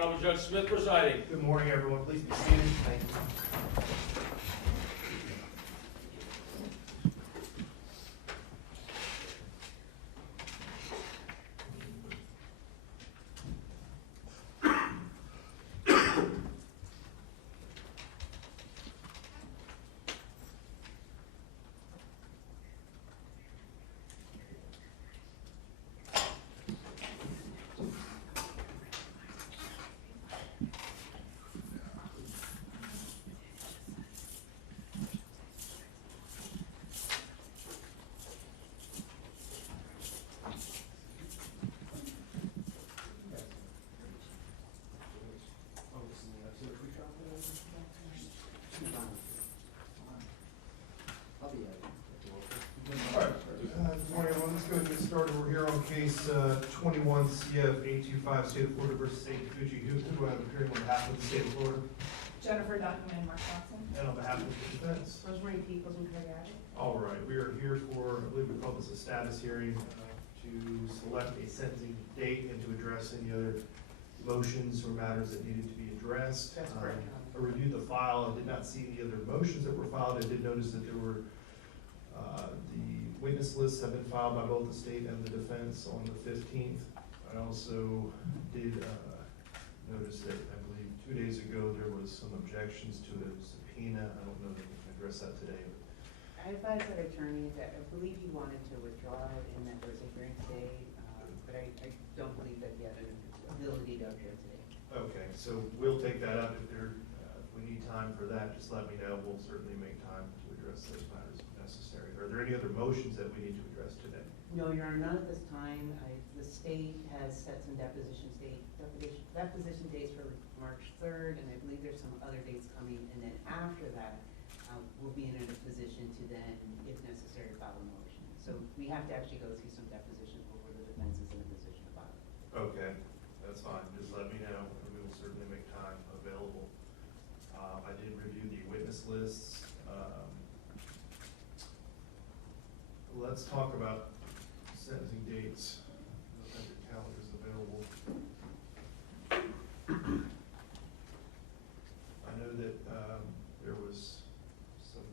Honorable Judge Smith presiding. Good morning, everyone. Please be seated. Thank you. Good morning, everyone. Let's go ahead and get started. We're here on case 21 CF 825, State of Florida versus St. Fuji. Who do I have appearing on behalf of the State of Florida? Jennifer Duncan and Mark Johnson. And on behalf of the defense? Rosemary Peoples and Craig Addy. All right, we are here for, I believe we call this a status hearing, to select a sentencing date and to address any other motions or matters that needed to be addressed. That's correct. I reviewed the file. I did not see any other motions that were filed. I did notice that there were, the witness lists have been filed by both the state and the defense on the 15th. I also did notice that I believe 2 days ago there was some objections to the subpoena. I don't know that we can address that today. I advised our attorney that I believe he wanted to withdraw it and that there's a hearing today, but I don't believe that he had an ability to appear today. Okay, so we'll take that up. If there, if we need time for that, just let me know. We'll certainly make time to address those matters if necessary. Are there any other motions that we need to address today? No, Your Honor, none at this time. The state has set some deposition dates for March 3rd, and I believe there's some other dates coming, and then after that, we'll be in a position to then, if necessary, file a motion. So we have to actually go through some depositions before the defense is in a position to file. Okay, that's fine. Just let me know, and we will certainly make time available. I did review the witness lists. Let's talk about sentencing dates. I don't have your calendars available. I know that there was some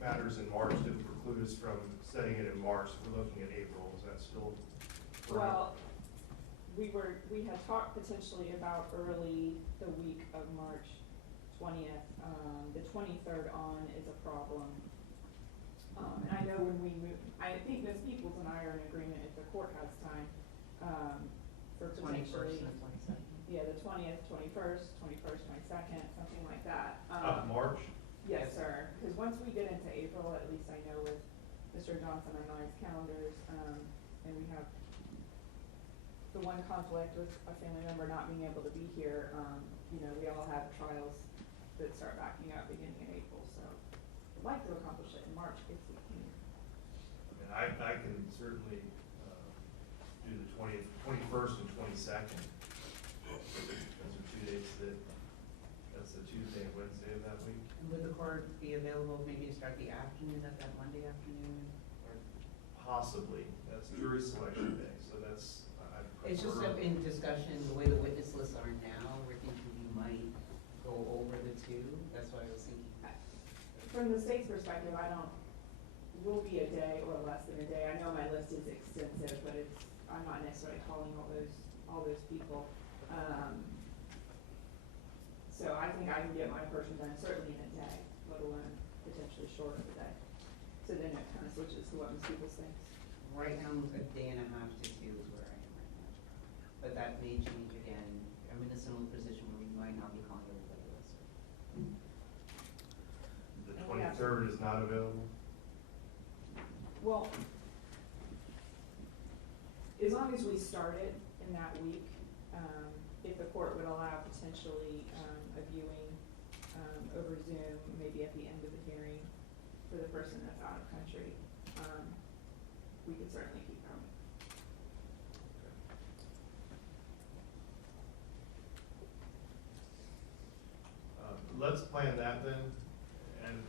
matters in March that preclude us from setting it in March. We're looking at April. Is that still correct? Well, we had talked potentially about early the week of March 20th. The 23rd on is a problem. And I know when we move, I think Ms. Peoples and I are in agreement if the court has time, for 21st potentially. and the 22nd. Yeah, the 20th, 21st, 22nd, something like that. March? Yes, sir, because once we get into April, at least I know with Mr. Johnson, I know his calendars, and we have the one conflict with a family member not being able to be here. You know, we all have trials that start backing up beginning in April, so I'd like to accomplish it in March if we can. I mean, I can certainly do the 21st and 22nd. Those are 2 dates that's the Tuesday and Wednesday of that week. And would the court be available maybe to start the afternoon of that Monday afternoon? Or Possibly. That's jury selection day, so that's, I prefer. it's just in discussion, the way the witness lists are now, we're thinking we might go over the two. That's why I was thinking. From the state's perspective, will be a day or less than a day. I know my list is extensive, but I'm not necessarily calling all those people. So I think I can get my portion done certainly in a day, let alone potentially short of a day. So then it kind of switches to what Ms. Peoples thinks. Right now, a day and a half to 2 is where I am right now. But that may change again. I'm in a similar position where we might not be calling everybody else. The 23rd is not available? Well, as long as we start it in that week, if the court would allow potentially a viewing over Zoom, maybe at the end of the hearing for the person that's out of country, we could certainly keep going. Let's plan that then, and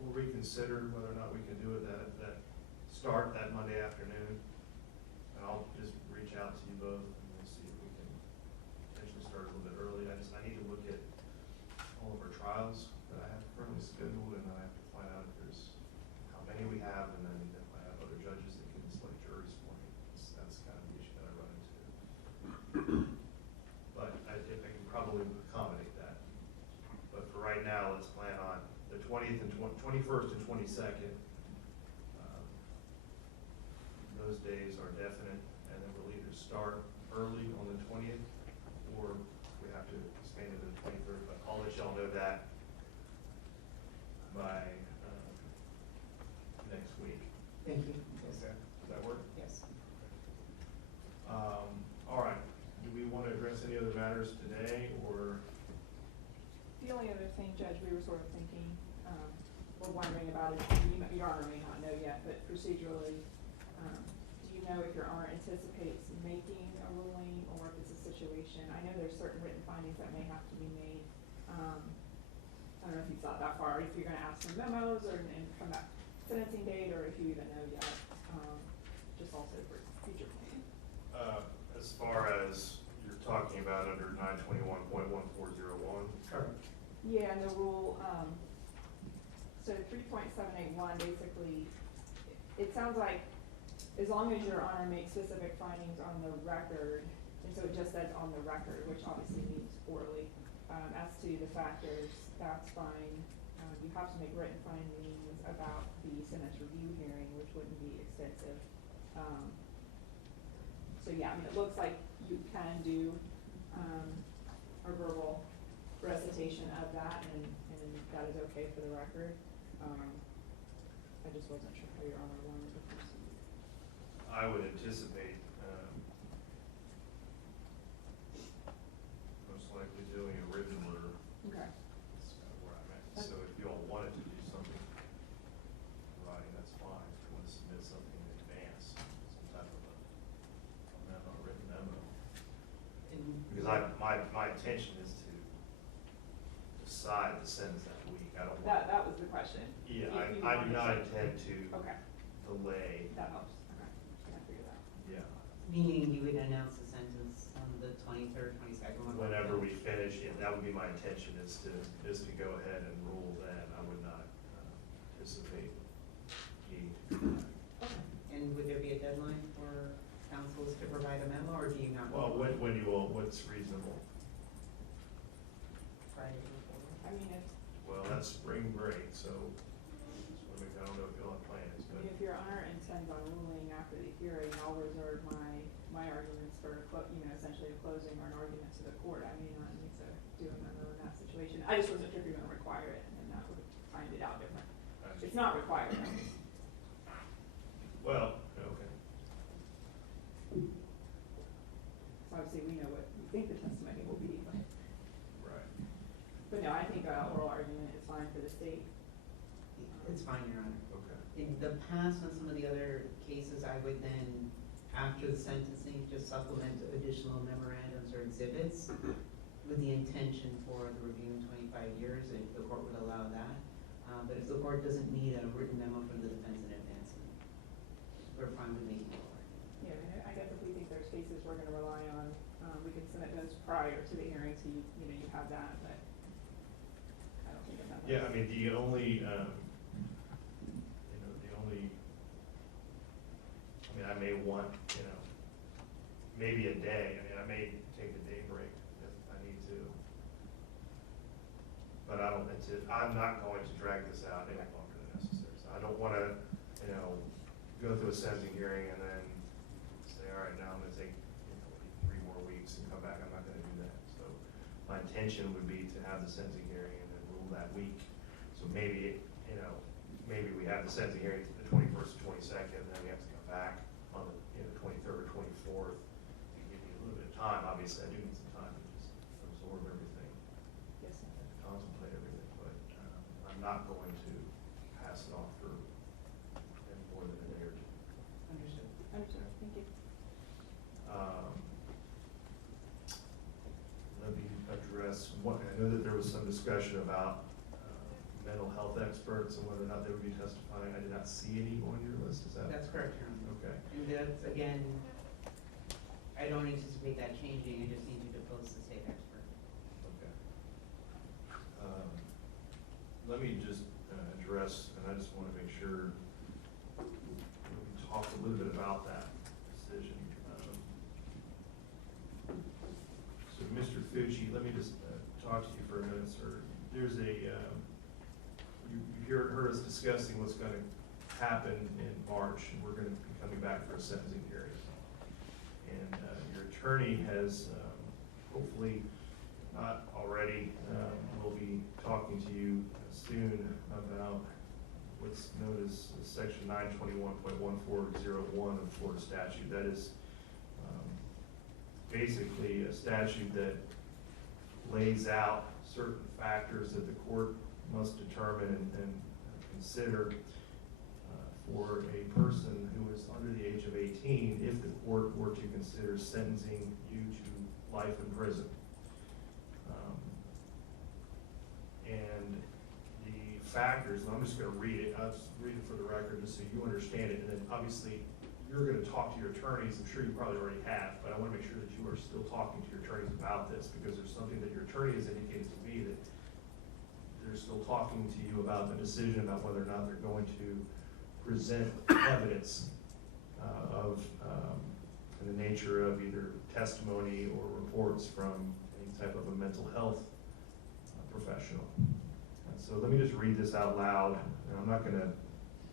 we'll reconsider whether or not we can do it that start that Monday afternoon. And I'll just reach 22nd. Those days are definite, and then we'll either start early on the 20th, or we have to expand it to the 23rd, but I'll let y'all know that by next week. Thank you. Okay, does that work? Yes. All right, do we want to address any other matters today, or? The only other thing, Judge, we were sort of thinking, we're wondering about is, your Honor may not know yet, but procedurally, do you know if your Honor anticipates making a ruling, or if it's a situation, I know there's certain written findings that may have to be made. I don't know if you've thought that far, if you're gonna ask for memos, or, and from that sentencing date, or if you even know yet, just also for future planning. As far as you're talking about under 921.1401? Correct. Yeah, and the rule, so 3.781, basically, it sounds like as long as your Honor makes specific findings on the record, and so it just says on the record, which obviously means orally, as to the factors, that's fine. You have to make written findings about the sentence review hearing, which wouldn't be extensive. So yeah, I mean, it looks like you can do, a verbal recitation of that, and that is okay for the record. I just wasn't sure how your Honor wanted to proceed. I would anticipate, most likely doing a written order. Okay. That's kind of where I'm at. So if you all wanted to do something in writing, that's fine. If you want to submit something in advance, some type of a memo, written memo. Because my intention is to decide the sentence that week. I don't want. That was the question. Yeah, If you I do wanted not to- intend to Okay, delay. that helps, okay, I figured that. Yeah. Meaning you would announce the sentence on the 23rd, 22nd? Whenever we finish, yeah, that would be my intention, is to go ahead and rule then. I would not anticipate needing to do that. Okay. And would there be a deadline for councils to provide a memo, or do you not? Well, when you will, what's reasonable? Friday before? I mean, Well, that's spring break, so I don't know if you'll have plans, but if your Honor intends on ruling after the hearing, I'll reserve my arguments for, essentially a closing or an argument to the court. I may not need to do a memo in that situation. I just wasn't sure if you're gonna require it, and that would find it out different. It's not required. well, okay. So obviously, we know what we think the testimony will be, Right. but no, I think oral argument is fine for the state. It's fine, Your Honor. Okay. In the past, on some of the other cases, I would then, after the sentencing, just supplement additional memorandums or exhibits with the intention for the review in 25 years, if the court would allow that. But if the court doesn't need a written memo from the defense in advance, we're fine with making oral argument. Yeah, I mean, I guess if we think there's cases we're gonna rely on, we can submit those prior to the hearing, so you have that, but I don't think it's that much. Yeah, I mean, the only, I may want, maybe a day. I mean, I may take a day break if I need to. But I'm not going to drag this out any longer than necessary. So I don't want to, go through a sentencing hearing and then say, all right, now I'm going to take 3 more weeks and come back. I'm not going to do that. So my intention would be to have the sentencing hearing and then rule that week. So maybe, maybe we have the sentencing hearing the 21st or 22nd, and then we have to come back on the 23rd or 24th to give you a little bit of time. Obviously, I do need some time to just absorb everything Yes, sir. and to contemplate everything, but I'm not going to pass it off for any more than a day or two. Understood. Understood, thank you. Let me address one. I know that there was some discussion about mental health experts and whether or not they would be testifying. I did not see any on your list, is that? That's correct, Your Honor. Okay. And that's, again, I don't anticipate that changing, I just need you to post the state expert. Okay. Let me just address, and I just want to make sure we talk a little bit about that decision. So, Mr. Fucci, let me just talk to you for a minute, sir. There's a, you you heard us discussing what's gonna happen in March, and we're gonna be coming back for a sentencing hearing. And your attorney has, hopefully not already, will be talking to you soon about what's known as section 921.1401 of the Florida statute. That is basically a statute that lays out certain factors that the court must determine and consider for a person who is under the age of 18 if the court were to consider sentencing you to life in prison. And the factors, and I'm just going to read it, I'll just read it for the record just so you understand it, and then obviously you're going to talk to your attorneys, I'm sure you probably already have, but I want to make sure that you are still talking to your attorneys about this, because there's something that your attorney has indicated to me that they're still talking to you about the decision about whether or not they're going to present evidence of in the nature of either testimony or reports from any type of a mental health professional. And so let me just read this out loud, and I'm not going to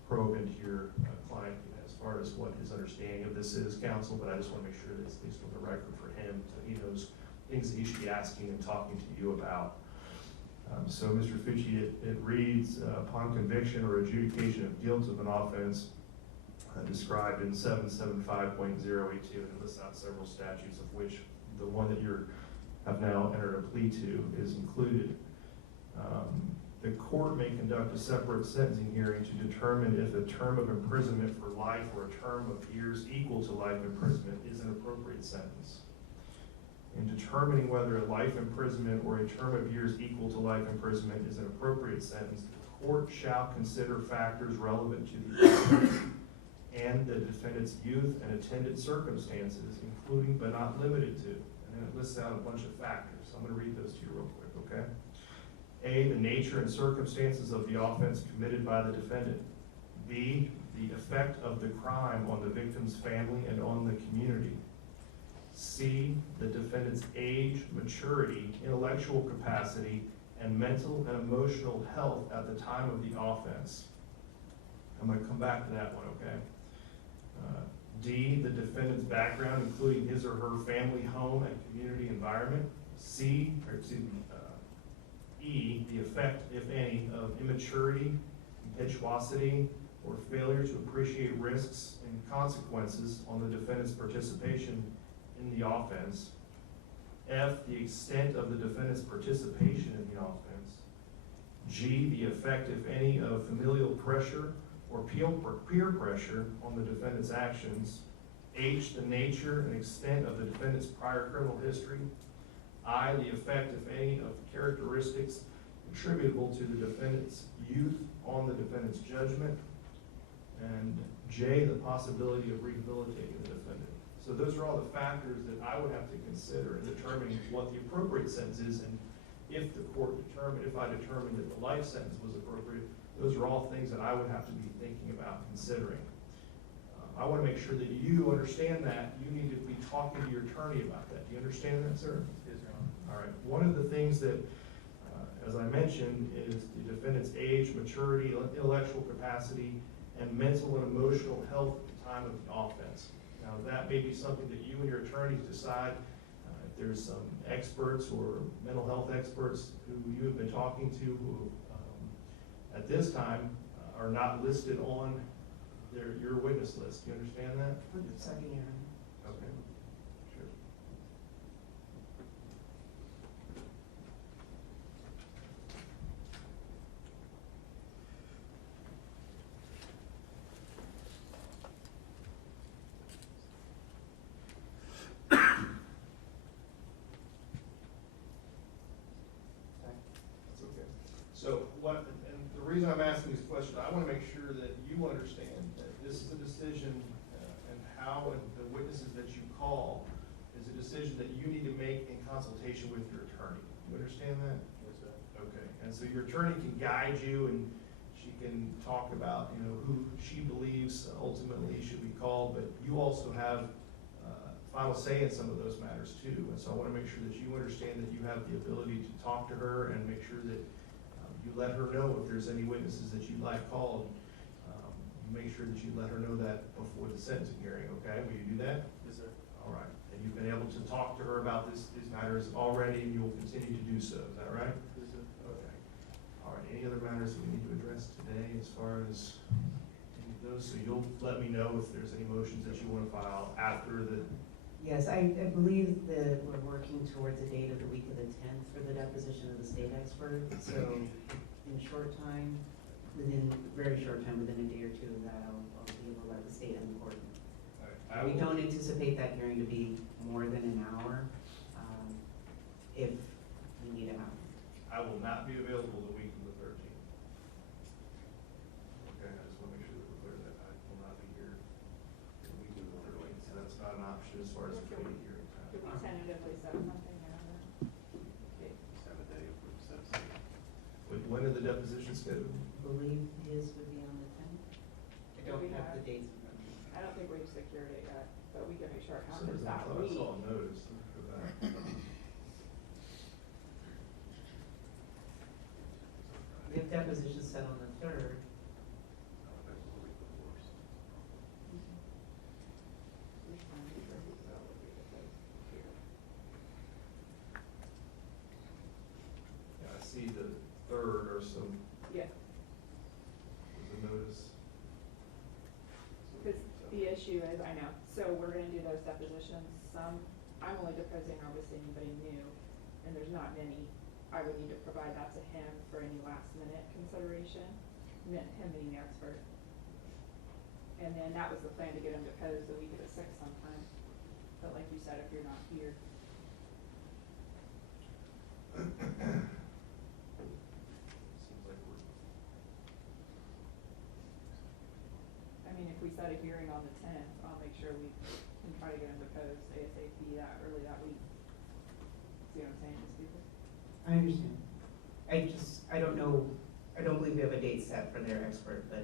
probe into your client as far as what his understanding of this is, counsel, but I just want to make sure that it's at least on the record for him, so he knows things that he should be asking and talking to you about. So Mr. Fucci, it reads, upon conviction or adjudication of guilt of an offense described in 775.082, and it lists out several statutes, of which the one that you have now entered a plea to is included. The court may conduct a separate sentencing hearing to determine if a term of imprisonment for life or a term of years equal to life imprisonment is an appropriate sentence. In determining whether a life imprisonment or a term of years equal to life imprisonment is an appropriate sentence, the court shall consider factors relevant to the offense and the defendant's youth and attendant circumstances, including but not limited to. And then it lists out a bunch of factors. I'm going to read those to you real quick, okay? A, the nature and circumstances of the offense committed by the defendant. B, the effect of the crime on the victim's family and on the community. C, the defendant's age, maturity, intellectual capacity, and mental and emotional health at the time of the offense. I'm going to come back to that one, okay? D, the defendant's background, including his or her family, home, and community environment. E, the effect, if any, of immaturity, impetuosity, or failure to appreciate risks and consequences on the defendant's participation in the offense. F, the extent of the defendant's participation in the offense. G, the effect, if any, of familial pressure or peer pressure on the defendant's actions. H, the nature and extent of the defendant's prior criminal history. I, the effect, if any, of characteristics attributable to the defendant's youth on the defendant's judgment. And J, the possibility of rehabilitating the defendant. So those are all the factors that I would have to consider in determining what the appropriate sentence is, and if the court determined, if I determined that the life sentence was appropriate, those are all things that I would have to be thinking about considering. I want to make sure that you understand that. You need to be talking to your attorney about that. Do you understand that, sir? Yes, Your Honor. All right. One of the things that, as I mentioned, is the defendant's age, maturity, intellectual capacity, and mental and emotional health at the time of the offense. Now, that may be something that you and your attorneys decide. If there's some experts or mental health experts who you have been talking to who, at this time, are not listed on your witness list. Do you understand that? For the second year. Okay. Sure. That's okay. So what, and the reason I'm asking this question, I want to make sure that you understand that this is a decision and how and the witnesses that you call is a decision that you need to make in consultation with your attorney. You understand that? Yes, sir. Okay. And so your attorney can guide you, and she can talk about, you know, who she believes ultimately should be called, but you also have final say in some of those matters too. And so I want to make sure that you understand that you have the ability to talk to her and make sure that You let her know if there's any witnesses that you'd like called. You make sure that you let her know that before the sentencing hearing, okay? Will you do that? Yes, sir. All right. And you've been able to talk to her about these matters already, and you will continue to do so, is that right? Yes, sir. Okay. All right, any other matters that we need to address today as far as any of those? So you'll let me know if there's any motions that you want to file after the, Yes, I believe that we're working towards a date of the week of the 10th for the deposition of the state expert. So in a short time, very short time, within a day or two of that, I'll be able to let the state and the court know. We don't anticipate that hearing to be more than an hour, if we need to have it. I will not be available the week of the 13th. Okay, I just want to make sure that we're clear that I will not be here the week of the 13th, so that's not an option as far as the committee hearing Could we time. tentatively set something around that? Okay. When are the depositions scheduled? I believe his would be on the 10th. I Do we don't have have- the dates in front of me. I don't think we've secured it yet, but we can make sure it For some happens reason I that thought I week. saw a notice for that. We have depositions set on the 3rd. Yeah, I see the 3rd or some, Yeah, the notice. because the issue is, I know, so we're gonna do those depositions, I'm only deposing obviously anybody new, and there's not many. I would need to provide that to him for any last minute consideration, him being the expert. And then that was the plan, to get him deposed the week of the 6th sometime, but like you said, if you're not here. Seems like we're, I mean, if we set a hearing on the 10th, I'll make sure we can try to get him deposed ASAP that early that week. See what I'm saying, Ms. Cooper? I understand. I don't know, I don't believe we have a date set for their expert, but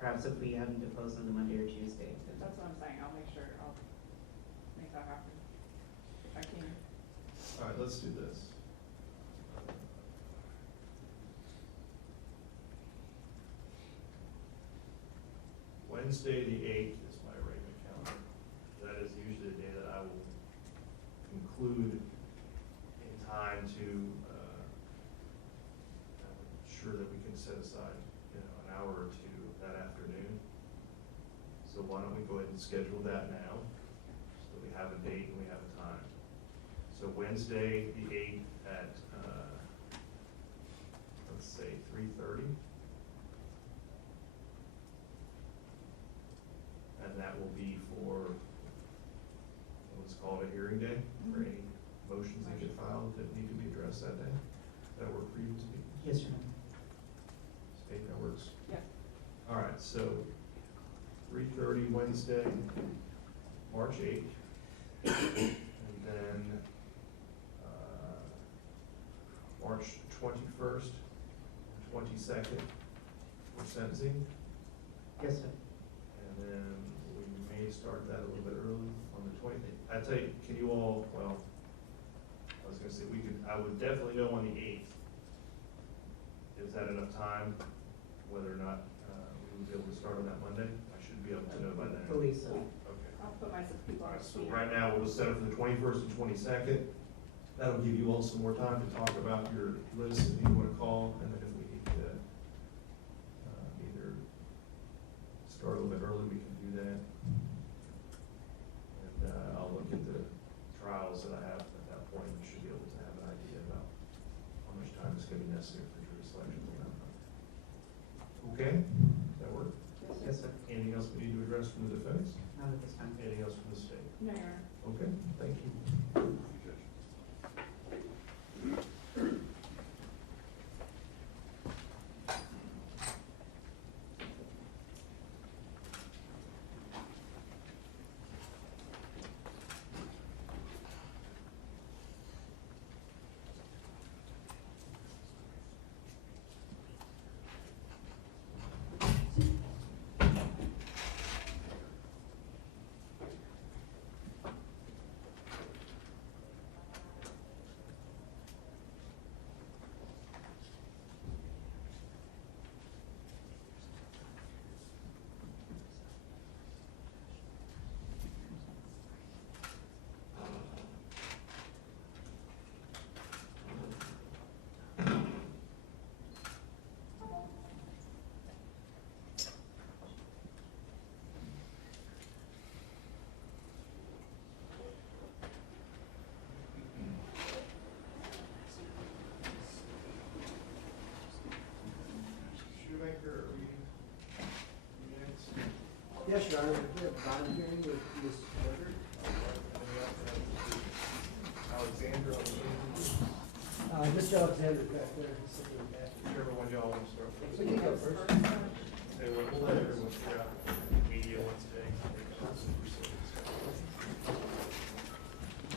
perhaps if we haven't deposed on the Monday or Tuesday, then That's what I'm saying, I'll make sure, I'll make that happen, if I can. all right, let's do this. Wednesday, the 8th is my regular calendar. That is usually the day that I will conclude in time to, sure that we can set aside, an hour or two that afternoon. So why don't we go ahead and schedule that now, so that we have a date and we have a time. So Wednesday, the 8th at, let's say 3:30. And that will be for what's called a hearing day, for any motions that get filed that need to be addressed that day. That work for you, Ms. Peak? yes, Your Honor. State that works? Yeah. All right, so 3:30 Wednesday, March 8th. And then, March 21st, 22nd for sentencing. Yes, sir. And then we may start that a little bit early on the 20th. I tell you, can you all, well, I was gonna say, I would definitely know on the 8th. Is that enough time, whether or not, we would be able to start on that Monday? I should be able to know by then. I believe so. Okay. I'll put my people All on right, so speed. right now, we'll set it for the 21st and 22nd. That'll give you all some more time to talk about your list that you want to call, and then if we need to either start a little bit early, we can do that. And I'll look at the trials that I have at that point, and should be able to have an idea about how much time is going to be necessary for jury selection on that front. Okay, does that work? Yes, sir. Anything else we need to address from the defense? Not at this time. Anything else from the state? No, Your Honor. Okay, thank you. Yes, Your Honor, we have volunteering with Ms. Berger. Alexander, Mr. Alexander back there, he's sitting back. whichever one y'all want to start So with. you go first. Say what, we'll let everyone figure out media wants to take.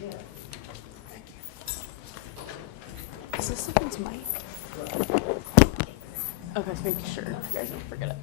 Yeah. Is this someone's mic? Okay, just making sure you guys don't forget it.